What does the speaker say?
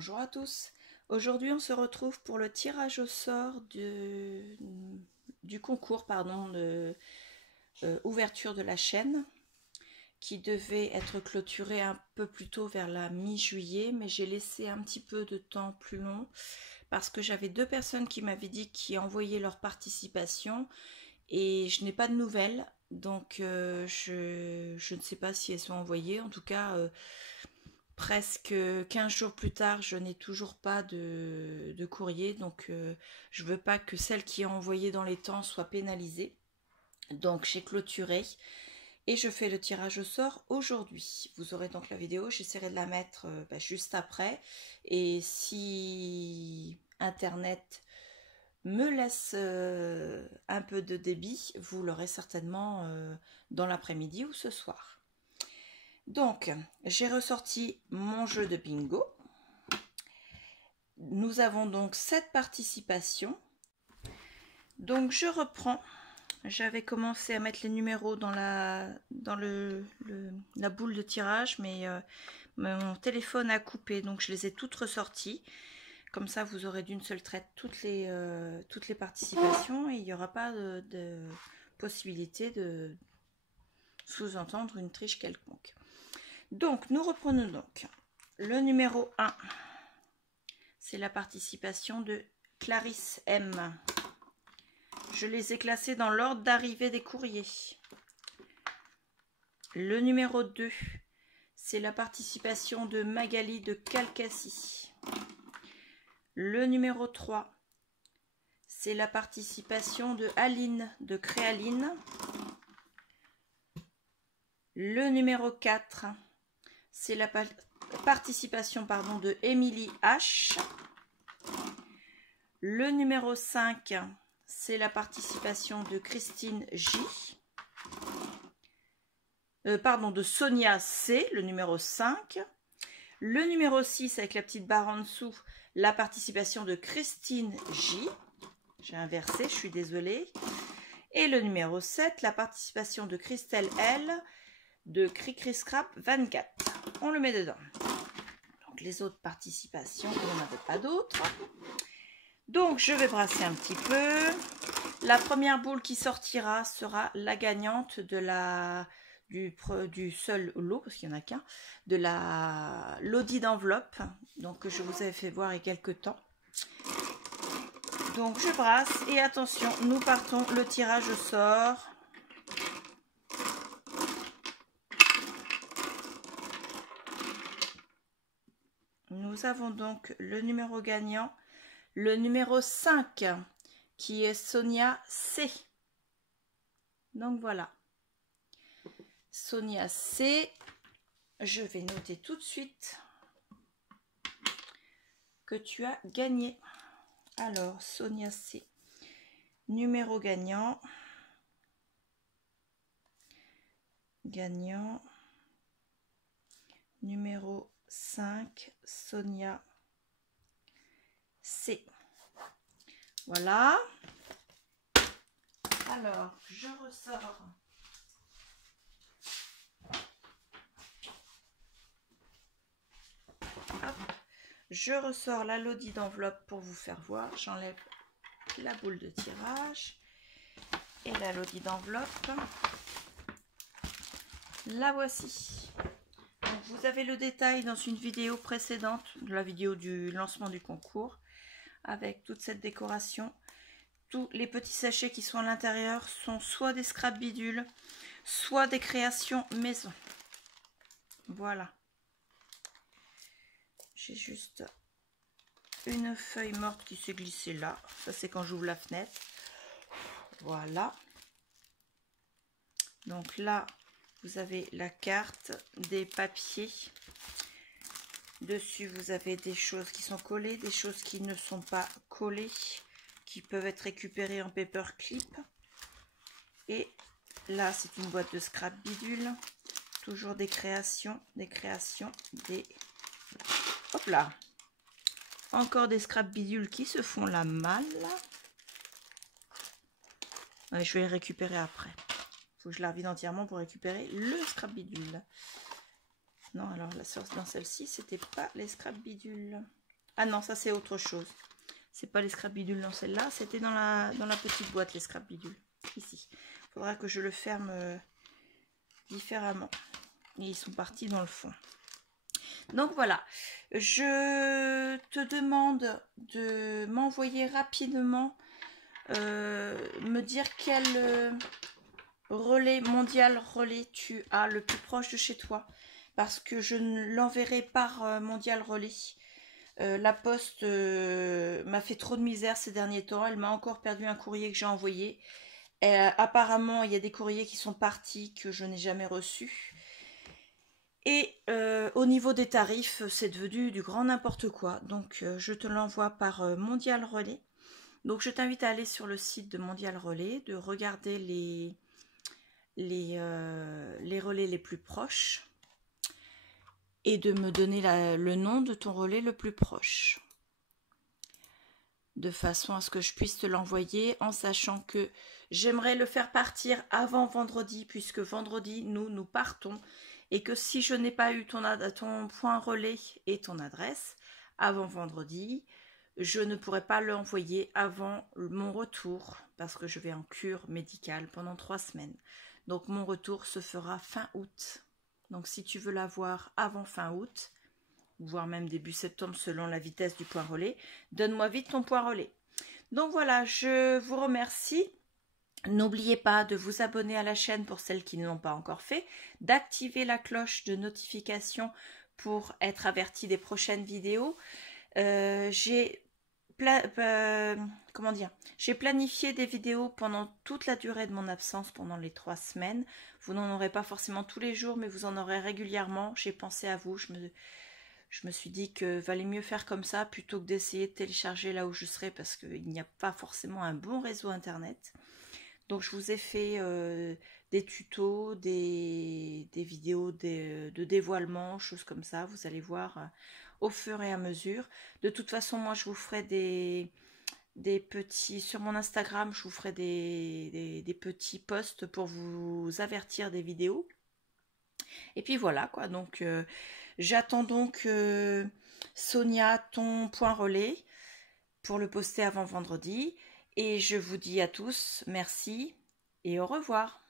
Bonjour à tous. Aujourd'hui, on se retrouve pour le tirage au sort du concours de ouverture de la chaîne qui devait être clôturé un peu plus tôt vers la mi-juillet, mais j'ai laissé un petit peu de temps plus long parce que j'avais deux personnes qui m'avaient dit qu'ils envoyaient leur participation et je n'ai pas de nouvelles, donc je ne sais pas si elles sont envoyées. En tout cas, presque 15 jours plus tard, je n'ai toujours pas de courrier, donc je veux pas que celle qui a envoyé dans les temps soit pénalisée. Donc j'ai clôturé et je fais le tirage au sort aujourd'hui. Vous aurez donc la vidéo, j'essaierai de la mettre juste après. Et si Internet me laisse un peu de débit, vous l'aurez certainement dans l'après-midi ou ce soir. Donc, j'ai ressorti mon jeu de bingo. Nous avons donc 7 participations. Donc, je reprends. J'avais commencé à mettre les numéros dans la boule de tirage, mais mon téléphone a coupé, donc je les ai toutes ressorties. Comme ça, vous aurez d'une seule traite toutes les participations et il n'y aura pas de possibilité de sous-entendre une triche quelconque. Donc, nous reprenons donc. Le numéro 1, c'est la participation de Clarisse M. Je les ai classés dans l'ordre d'arrivée des courriers. Le numéro 2, c'est la participation de Magali de Calcassie. Le numéro 3, c'est la participation de Aline de Créaline. Le numéro 4, c'est la participation de Émilie H. Le numéro 5, c'est la participation de Christine J. De Sonia C, le numéro 5. Le numéro 6, avec la petite barre en dessous, la participation de Christine J. J'ai inversé, je suis désolée. Et le numéro 7, la participation de Christelle L. de Cricri Scrap 24. On le met dedans. Donc les autres participations, il n'y en avait pas d'autres. Donc je vais brasser un petit peu. La première boule qui sortira sera la gagnante de du seul lot, parce qu'il n'y en a qu'un, de la l'audit d'enveloppe, donc je vous avais fait voir il y a quelques temps. Donc je brasse et attention, nous partons le tirage au sort. Nous avons donc le numéro gagnant, le numéro 5, qui est Sonia C. Donc voilà. Sonia C. Je vais noter tout de suite que tu as gagné. Alors, Sonia C. Numéro gagnant. Gagnant. Numéro 5, Sonia C. Voilà. Alors, je ressors Je ressors la lodi d'enveloppe pour vous faire voir. J'enlève la boule de tirage et la lodi d'enveloppe. La voici. Donc, vous avez le détail dans une vidéo précédente, la vidéo du lancement du concours, avec toute cette décoration. Tous les petits sachets qui sont à l'intérieur sont soit des scrap bidules, soit des créations maison. Voilà. J'ai juste une feuille morte qui s'est glissée là. Ça, c'est quand j'ouvre la fenêtre. Voilà. Donc là, vous avez la carte, des papiers. Dessus, vous avez des choses qui sont collées, des choses qui ne sont pas collées, qui peuvent être récupérées en paperclip. Et là, c'est une boîte de scrap bidule. Toujours des créations, des... Hop là! Encore des scrap bidules qui se font la malle. Ouais, je vais les récupérer après. Il faut que je la revide entièrement pour récupérer le scrap bidule. Non, alors la source dans celle-ci, c'était pas les scrap bidules. Ah non, ça c'est autre chose. C'est pas les scrap bidules dans celle-là. C'était dans la petite boîte, les scrap bidules. Ici. Il faudra que je le ferme différemment. Et ils sont partis dans le fond. Donc voilà. Je te demande de m'envoyer rapidement, me dire quel relais mondial relais tu as le plus proche de chez toi. Parce que je l'enverrai par mondial relais. La poste m'a fait trop de misère ces derniers temps. Elle m'a encore perdu un courrier que j'ai envoyé. Apparemment, il y a des courriers qui sont partis que je n'ai jamais reçus. Et au niveau des tarifs, c'est devenu du grand n'importe quoi. Donc, je te l'envoie par Mondial Relais. Donc, je t'invite à aller sur le site de Mondial Relais, de regarder les relais les plus proches et de me donner le nom de ton relais le plus proche. De façon à ce que je puisse te l'envoyer en sachant que j'aimerais le faire partir avant vendredi puisque vendredi nous partons et que si je n'ai pas eu ton point relais et ton adresse avant vendredi, je ne pourrai pas l'envoyer avant mon retour parce que je vais en cure médicale pendant 3 semaines. Donc mon retour se fera fin août. Donc si tu veux l'avoir avant fin août, voire même début septembre selon la vitesse du point relais, donne-moi vite ton point relais. Donc voilà, je vous remercie. N'oubliez pas de vous abonner à la chaîne pour celles qui ne l'ont pas encore fait, d'activer la cloche de notification pour être averti des prochaines vidéos. J'ai planifié des vidéos pendant toute la durée de mon absence, pendant les 3 semaines. Vous n'en aurez pas forcément tous les jours, mais vous en aurez régulièrement. J'ai pensé à vous, je me suis dit que valait mieux faire comme ça plutôt que d'essayer de télécharger là où je serai parce qu'il n'y a pas forcément un bon réseau internet. Donc je vous ai fait des tutos, des vidéos de dévoilement, choses comme ça. Vous allez voir au fur et à mesure. De toute façon, moi je vous ferai des petits... Sur mon Instagram, je vous ferai des petits posts pour vous avertir des vidéos. Et puis voilà quoi, donc j'attends donc Sonia ton point relais pour le poster avant vendredi. Et je vous dis à tous merci et au revoir.